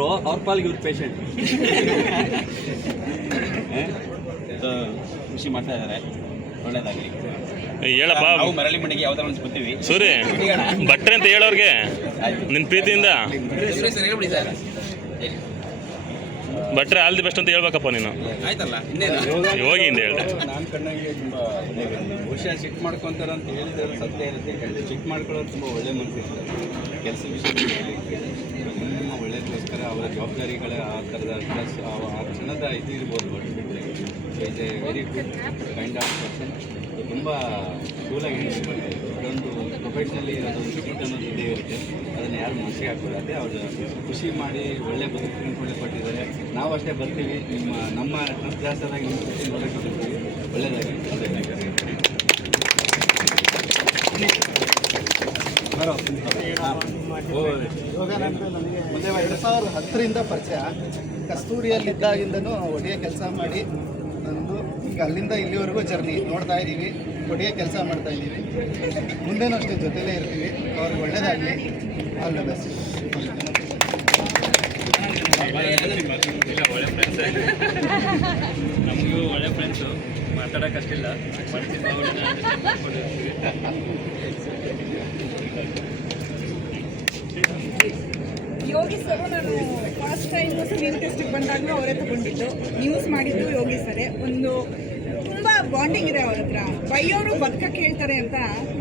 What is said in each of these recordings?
Doctor, ಅವ್ರ ಪಾಲ್ಗೆ ಇವ್ರು patient. ಖುಷಿ ಮಾಡ್ತಾ ಇದ್ದಾರೆ, ಒಳ್ಳೇದಾಗಲಿ. ಹೇಳಪ್ಪ, ನಾವು ಮರಳಿ ಮನೆಗೆ ಯಾವ್ದಾರ ಒಂದು ಬರ್ತೀವಿ. ಸೂರಿ ಭಟ್ರೆ ಅಂತ ಹೇಳೋರ್ಗೆ ನಿನ್ನ ಪ್ರೀತಿಯಿಂದ. ಭಟ್ರೆ ಆಲ್ ದಿ ಬೆಸ್ಟ್ ಅಂತ ಹೇಳ್ಬೇಕಪ್ಪ ನೀನು. ಆಯ್ತಲ್ಲ, ಯೋಗಿಯಿಂದ ಹೇಳಿದೆ. ನಾನು ಕಂಡಂಗೆ ತುಂಬ ಬಹುಶಃ ಚಿಕ್ಕ ಮಾಡ್ಕೊತಾರೆ ಅಂತ ಹೇಳಿದ್ರೆ ಸತ್ಯ ಇರುತ್ತೆ. ಚಿಕ್ಕ ಮಾಡ್ಕೊಳ್ಳೋದು ತುಂಬ ಒಳ್ಳೆ ಮನಸ್ಸಿರ್ತಾರೆ. ಕೆಲಸ ವಿಷಯದಲ್ಲಿ ನಿಮ್ಮ ಒಳ್ಳೆದಕ್ಕೋಸ್ಕರ ಅವರ ಜವಾಬ್ದಾರಿಗಳ ಆ ಥರದ ಪ್ಲಸ್ ಆ ಕ್ಷಣದ ಇದು ಇರ್ಬೋದು. ಬಟ್ ಬಿಟ್ಟರೆ is A very good kind of person. ತುಂಬ ಕೂಲಾಗಿ ಹೇಳ್ತಾರೆ. ಇದೊಂದು ಪ್ರೊಫೆಷ್ನಲಿ ಅದೊಂದು ಸ್ಕಿಟ್ ಅನ್ನೋದು ಇದೇ ಇರುತ್ತೆ, ಅದನ್ನು ಯಾರು ಮನಸ್ಸಿಗೆ ಹಾಕ್ಬೋದು. ಅದೇ ಅವ್ರು ಖುಷಿ ಮಾಡಿ ಒಳ್ಳೆ ಬದುಕಿನ ಕೊಟ್ಟಿದ್ದಾರೆ. ನಾವು ಅಷ್ಟೇ ಬರ್ತೀವಿ, ನಮ್ಮ ಜಾಸ್ತಿಯಾಗಿ ನಿಮ್ಮ ಖುಷಿ ನೋಡೋಕ್ಕೆ ಬರ್ತೀವಿ. ಒಳ್ಳೆಯದಾಗಿ ಮುಂದೆ 2010ರಿಂದ ಪರಿಚಯ. ಕಸ್ತೂರಿಯಲ್ಲಿದ್ದಾಗಿಂದನೂ ಒಟ್ಟಿಗೆ ಕೆಲಸ ಮಾಡಿ ನಂದು ಈಗ ಅಲ್ಲಿಂದ ಇಲ್ಲಿವರೆಗೂ ಜರ್ನಿ ನೋಡ್ತಾ ಇದ್ದೀವಿ, ಒಟ್ಟಿಗೆ ಕೆಲಸ ಮಾಡ್ತಾ ಇದ್ದೀವಿ. ಮುಂದೇನೂ ಅಷ್ಟೇ ಜೊತೆಲೇ ಇರ್ತೀವಿ. ಅವ್ರಿಗೆ ಒಳ್ಳೇದಾಗಲಿ. All the best. ಒಳ್ಳೆ ಫ್ರೆಂಡ್ಸ್, ನಮಗೂ ಒಳ್ಳೆ ಫ್ರೆಂಡ್ಸು. ಮಾತಾಡೋಕ್ಕಷ್ಟಿಲ್ಲ, ಯೋಗಿ ಸರ್ ನಾನು ಫಸ್ಟ್ ಟೈಮ್ ಸ್ಕ್ರೀನ್ ಟೆಸ್ಟಿಗೆ ಬಂದಾಗಲೂ ಅವರೇ ತಗೊಂಡಿದ್ದು, ನ್ಯೂಸ್ ಮಾಡಿದ್ದು ಯೋಗಿ ಸರೇ. ಒಂದು ತುಂಬ ಬಾಂಡಿಂಗ್ ಇದೆ ಅವ್ರ ಹತ್ರ. ಬೈಯೋರು ಬದುಕಕ್ಕೆ ಹೇಳ್ತಾರೆ ಅಂತ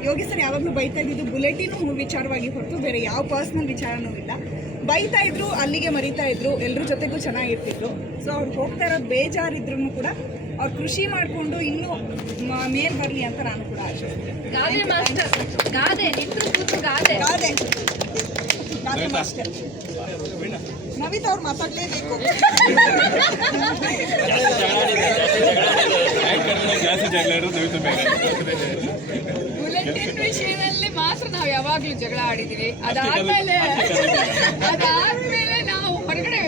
ಯೋಗಿ ಸರ್ ಯಾವಾಗಲೂ ಬೈತಾ ಇದ್ದಿದ್ದು ಬುಲೆಟಿನು ವಿಚಾರವಾಗಿ ಹೊರತು ಬೇರೆ ಯಾವ ಪರ್ಸ್ನಲ್ ವಿಚಾರನೂ ಇಲ್ಲ. ಬೈತಾ ಇದ್ರು, ಅಲ್ಲಿಗೆ ಮರಿತಾ ಇದ್ರು, ಎಲ್ಲರ ಜೊತೆಗೂ ಚೆನ್ನಾಗಿರ್ತಿದ್ರು. ಸೊ ಅವ್ರು ಹೋಗ್ತಾ ಇರೋದು ಬೇಜಾರಿದ್ರು ಕೂಡ ಅವ್ರು ಕೃಷಿ ಮಾಡಿಕೊಂಡು ಇನ್ನೂ ಮೇಲ್ ಬರಲಿ ಅಂತ ನಾನು ಕೂಡ ಆಶಿಸ್ತೀನಿ. ನವಿತಾ ಅವ್ರು ಮಾತಾಡಲೇಬೇಕು. ಬುಲೆಟಿನ್ ವಿಷಯದಲ್ಲಿ ಮಾತ್ರ ನಾವು ಯಾವಾಗಲೂ ಜಗಳ ಆಡಿದ್ದೀವಿ. ಅದಾದ್ಮೇಲೆ ನಾವು ಹೊರಗಡೆ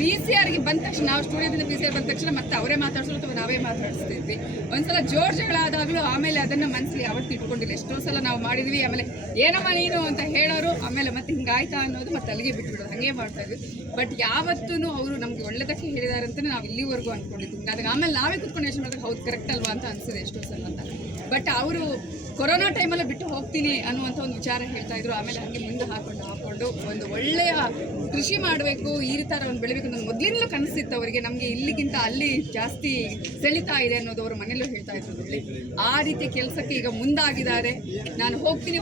PCR ಬಂದ ತಕ್ಷಣ, ನಾವು ಸ್ಟುಡಿಯೋದಿಂದ PCR ಬಂದ ತಕ್ಷಣ ಮತ್ತೆ ಅವರೇ ಮಾತಾಡ್ಸೋದು ಅಥವಾ ನಾವೇ ಮಾತಾಡಿಸ್ತಿದ್ವಿ. ಒಂದ್ಸಲ ಜೋರ್ ಜಗಳ ಆದಾಗಲೂ ಆಮೇಲೆ ಅದನ್ನು ಮನಸ್ಸಲ್ಲಿ ಯಾವತ್ತೂ ಇಟ್ಕೊಂಡಿಲ್ಲ. ಎಷ್ಟೋ ಸಲ ನಾವು ಮಾಡಿದ್ವಿ, ಆಮೇಲೆ ಏನಮ್ಮ ನೀನು ಅಂತ ಹೇಳೋರು, ಆಮೇಲೆ ಮತ್ತೆ ಹಿಂಗಾಯ್ತಾ ಅನ್ನೋದು ಮತ್ತೆ ಅಲ್ಲಿಗೆ ಬಿಟ್ಬಿಡೋದು, ಹಾಗೆ ಮಾಡ್ತಾ ಇದ್ವಿ. ಬಟ್ ಯಾವತ್ತೂ ಅವರು ನಮಗೆ ಒಳ್ಳೆದಕ್ಕೆ ಹೇಳಿದ್ದಾರೆ ಅಂತಲೇ ನಾವು ಇಲ್ಲಿವರೆಗೂ ಅಂದ್ಕೊಂಡಿದ್ವಿ. ಅದಕ್ಕೆ ಆಮೇಲೆ ನಾವೇ ಕುತ್ಕೊಂಡು ಯೋಚನೆ ಮಾಡಿದ್ರೆ ಹೌದು ಕರೆಕ್ಟ್ ಅಲ್ವಾ ಅಂತ ಅನಿಸಿದೆ ಎಷ್ಟೋ ಸಲ ಅಂತ. ಬಟ್ ಅವರು ಕೊರೋನಾ ಟೈಮಲ್ಲಿ ಬಿಟ್ಟು ಹೋಗ್ತೀನಿ ಅನ್ನುವಂಥ ಒಂದು ವಿಚಾರ ಹೇಳ್ತಾ ಇದ್ರು. ಆಮೇಲೆ ಹಾಗೆ ಮುಂದೆ ಹಾಕೊಂಡು ಒಂದು ಒಳ್ಳೆಯ ಕೃಷಿ ಮಾಡಬೇಕು, ಈ ಥರ ಒಂದು ಬೆಳಿಬೇಕು ಅನ್ನೋದು ಮೊದಲಿನಲ್ಲೂ ಕನಸಿತ್ತು ಅವರಿಗೆ. ನಮಗೆ ಇಲ್ಲಿಗಿಂತ ಅಲ್ಲಿ ಜಾಸ್ತಿ ಸೆಳಿತಾ ಇದೆ ಅನ್ನೋದು ಅವರು ಮನೇಲೂ ಹೇಳ್ತಾ ಇದ್ರು. ಆ ರೀತಿಯ ಕೆಲಸಕ್ಕೆ ಈಗ ಮುಂದಾಗಿದ್ದಾರೆ. ನಾನು ಹೋಗ್ತೀನಿ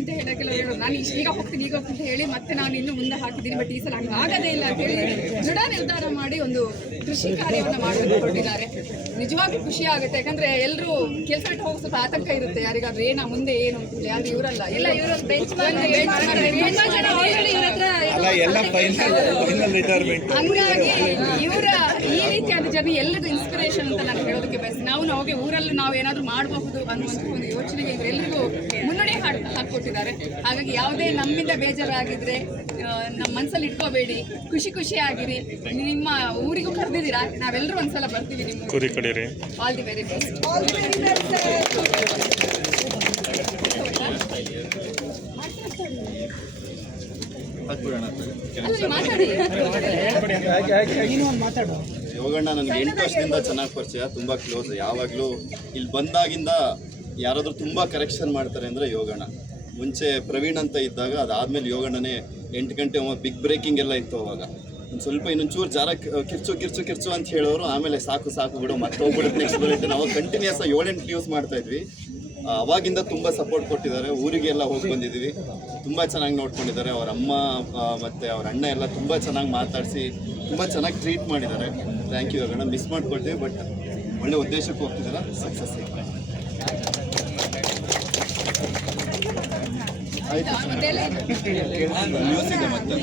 ಅಂತ ಹೇಳೋಕ್ಕೆಲ್ಲ ಹೇಳೋದು, ನಾನು ಈಗ ಹೋಗ್ತೀನಿ ಅಂತ ಹೇಳಿ ಮತ್ತೆ ನಾನು ಇನ್ನೂ ಮುಂದೆ ಹಾಕಿದ್ದೀನಿ. ಬಟ್ ಈ ಸಲ ಹಂಗೆ ಆಗೋದೇ ಇಲ್ಲ ಅಂತ ಹೇಳಿ ದೃಢ ನಿರ್ಧಾರ ಮಾಡಿ ಒಂದು ಕೃಷಿ ಕಾರ್ಯವನ್ನು ಮಾಡಲು ಹೊರಟಿದ್ದಾರೆ. ನಿಜವಾಗ್ಲೂ ಖುಷಿ ಆಗುತ್ತೆ. ಯಾಕಂದ್ರೆ ಎಲ್ಲರೂ ಕೆಲಸ ಬಿಟ್ಟು ಹೋಗೋ ಸ್ವಲ್ಪ ಆತಂಕ ಇರುತ್ತೆ, ಯಾರಿಗಾದ್ರೂ ಮುಂದೆ ಏನು ಅಂತ. ಯಾರು ಇವರಲ್ಲ, ಎಲ್ಲ ಇವರು ಹಂಗಾಗಿ ಇವರ ಈ ರೀತಿಯಾದ ಜರ್ನಿ ಎಲ್ಲರಿಗೂ ಇನ್ಸ್ಪಿರೇಷನ್ ಅಂತ ನಾನು ಹೇಳೋದಕ್ಕೆ ಬಯಸ್ತೀನಿ. ನಾವು ಊರಲ್ಲಿ ನಾವು ಏನಾದರೂ ಮಾಡಬಹುದು ಅನ್ನುವಂಥ ಒಂದು ಯೋಚನೆಗೆ ಇವರೆಲ್ಲರಿಗೂ ಮುನ್ನಡೆ ಹಾಕ್ಕೊಟ್ಟಿದ್ದಾರೆ. ಹಾಗಾಗಿ ಯಾವುದೇ ನಮ್ಮಿಂದ ಬೇಜಾರಾಗಿದ್ರೆ ನಮ್ಮ ಮನಸ್ಸಲ್ಲಿ ಇಟ್ಕೋಬೇಡಿ, ಖುಷಿ ಆಗಿರಿ. ನಿಮ್ಮ ಊರಿಗೂ ಕರೆದಿದ್ದೀರಾ, ನಾವೆಲ್ಲರೂ ಒಂದ್ಸಲ ಬರ್ತೀವಿ ನಿಮ್ಮ ಕುರಿ ಕಡೀರಿ. All the very best. Yoganna ನನಗೆ 8 ವರ್ಷದಿಂದ ಚೆನ್ನಾಗಿ ಪರಿಚಯ, ತುಂಬ ಕ್ಲೋಸ್. ಯಾವಾಗಲೂ ಇಲ್ಲಿ ಬಂದಾಗಿಂದ ಯಾರಾದರೂ ತುಂಬ ಕರೆಕ್ಷನ್ ಮಾಡ್ತಾರೆ ಅಂದರೆ ಯೋಗಣ್ಣ. ಮುಂಚೆ ಪ್ರವೀಣ್ ಅಂತ ಇದ್ದಾಗ, ಅದಾದಮೇಲೆ ಯೋಗಣ್ಣನೇ 8 ಗಂಟೆ ಬಿಗ್ ಬ್ರೇಕಿಂಗ್ ಎಲ್ಲ ಇತ್ತು. ಅವಾಗ ಒಂದು ಸ್ವಲ್ಪ ಇನ್ನೊಂಚೂರು ಜಾರ ಕಿರ್ಚು ಅಂತ ಹೇಳೋರು. ಆಮೇಲೆ ಸಾಕು ಬಿಡು ಮತ್ತೆ ಹೋಗ್ಬಿಡುತ್ತೆ ನೆಕ್ಸ್ಟ್ ಬರುತ್ತೆ. ನಾವು ಕಂಟಿನ್ಯೂಸ್ 7-8 ನ್ಯೂಸ್ ಮಾಡ್ತಾಯಿದ್ವಿ. ಅವಾಗಿಂದ ತುಂಬ ಸಪೋರ್ಟ್ ಕೊಟ್ಟಿದ್ದಾರೆ. ಊರಿಗೆಲ್ಲ ಹೋಗಿ ಬಂದಿದ್ದೀವಿ, ತುಂಬ ಚೆನ್ನಾಗಿ ನೋಡ್ಕೊಂಡಿದ್ದಾರೆ. ಅವ್ರ ಅಮ್ಮ ಮತ್ತು ಅವ್ರ ಅಣ್ಣ ಎಲ್ಲ ತುಂಬ ಚೆನ್ನಾಗಿ ಮಾತಾಡಿಸಿ ತುಂಬ ಚೆನ್ನಾಗಿ ಟ್ರೀಟ್ ಮಾಡಿದ್ದಾರೆ. Thank you Yoganna. ಮಿಸ್ ಮಾಡ್ಕೊಳ್ತೀವಿ, ಬಟ್ ಒಳ್ಳೆ ಉದ್ದೇಶಕ್ಕೆ ಹೋಗ್ತಿದ್ದೀರ. ಸಕ್ಸಸ್ ಆಯಿತು. ನ್ಯೂಸ್ ಇದೆ ಮತ್ತೆ.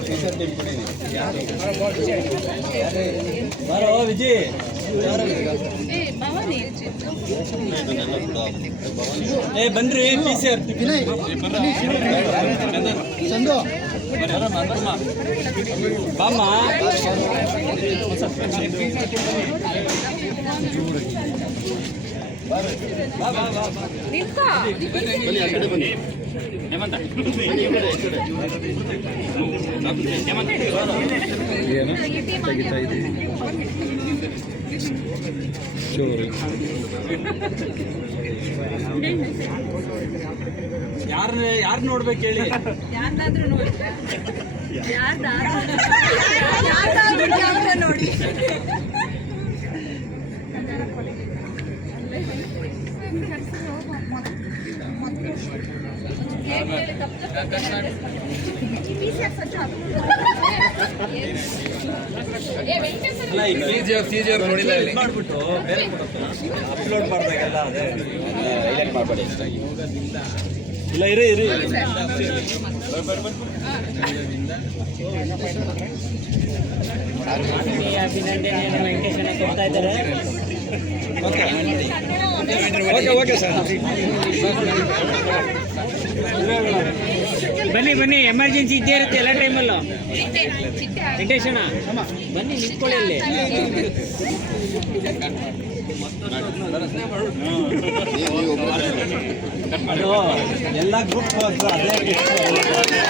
ಟೀಚರ್ ಟೀಮ್ ಕೊಡಿನಿ ಬನ್ರಿ ವಿನಯ್ ಚಂದು ಬಾಮ್ಮ ನಿಂತ್ಕೋ. ಬನ್ನಿ ಆ ಕಡೆ ಬನ್ನಿ. ಹೇಮಂತ ಯಾರು ನೋಡ್ಬೇಕು ಹೇಳಿ. ಯಾರ್ದಾದ್ರೂ ನೋಡಿದ್ರಾ? ಯಾರ್ದಾದ್ರೂ ಕ್ಯಾಮ್ರಾ ನೋಡಿ. ಮಾಡ್ಬಿಟ್ಟು ಬೇರೆ ಅಪ್ಲೋಡ್ ಮಾಡಿದಾಗೆಲ್ಲ ಅದೇ ಹೈಲೈಟ್ ಮಾಡಬೇಡಿ ಇಲ್ಲ ಇರಿ ಅಭಿನಂದನೆಯನ್ನು ವೆಂಕಟೇಶನ ಕೊಡ್ತಾ ಇದ್ದಾರೆ. ಓಕೆ ಸರ್ ಬನ್ನಿ ಎಮರ್ಜೆನ್ಸಿ ಇದ್ದೇ ಇರುತ್ತೆ ಎಲ್ಲ ಟೈಮಲ್ಲೂ. ವೆಂಕಟೇಶನ ಬನ್ನಿ ನಿಂತ್ಕೊಳ್ಳಿ ಅಲ್ಲಿ. ನೀವು ಒಬ್ಬರು ಎಲ್ಲ ಗ್ರೂಪ್ ಅದೇ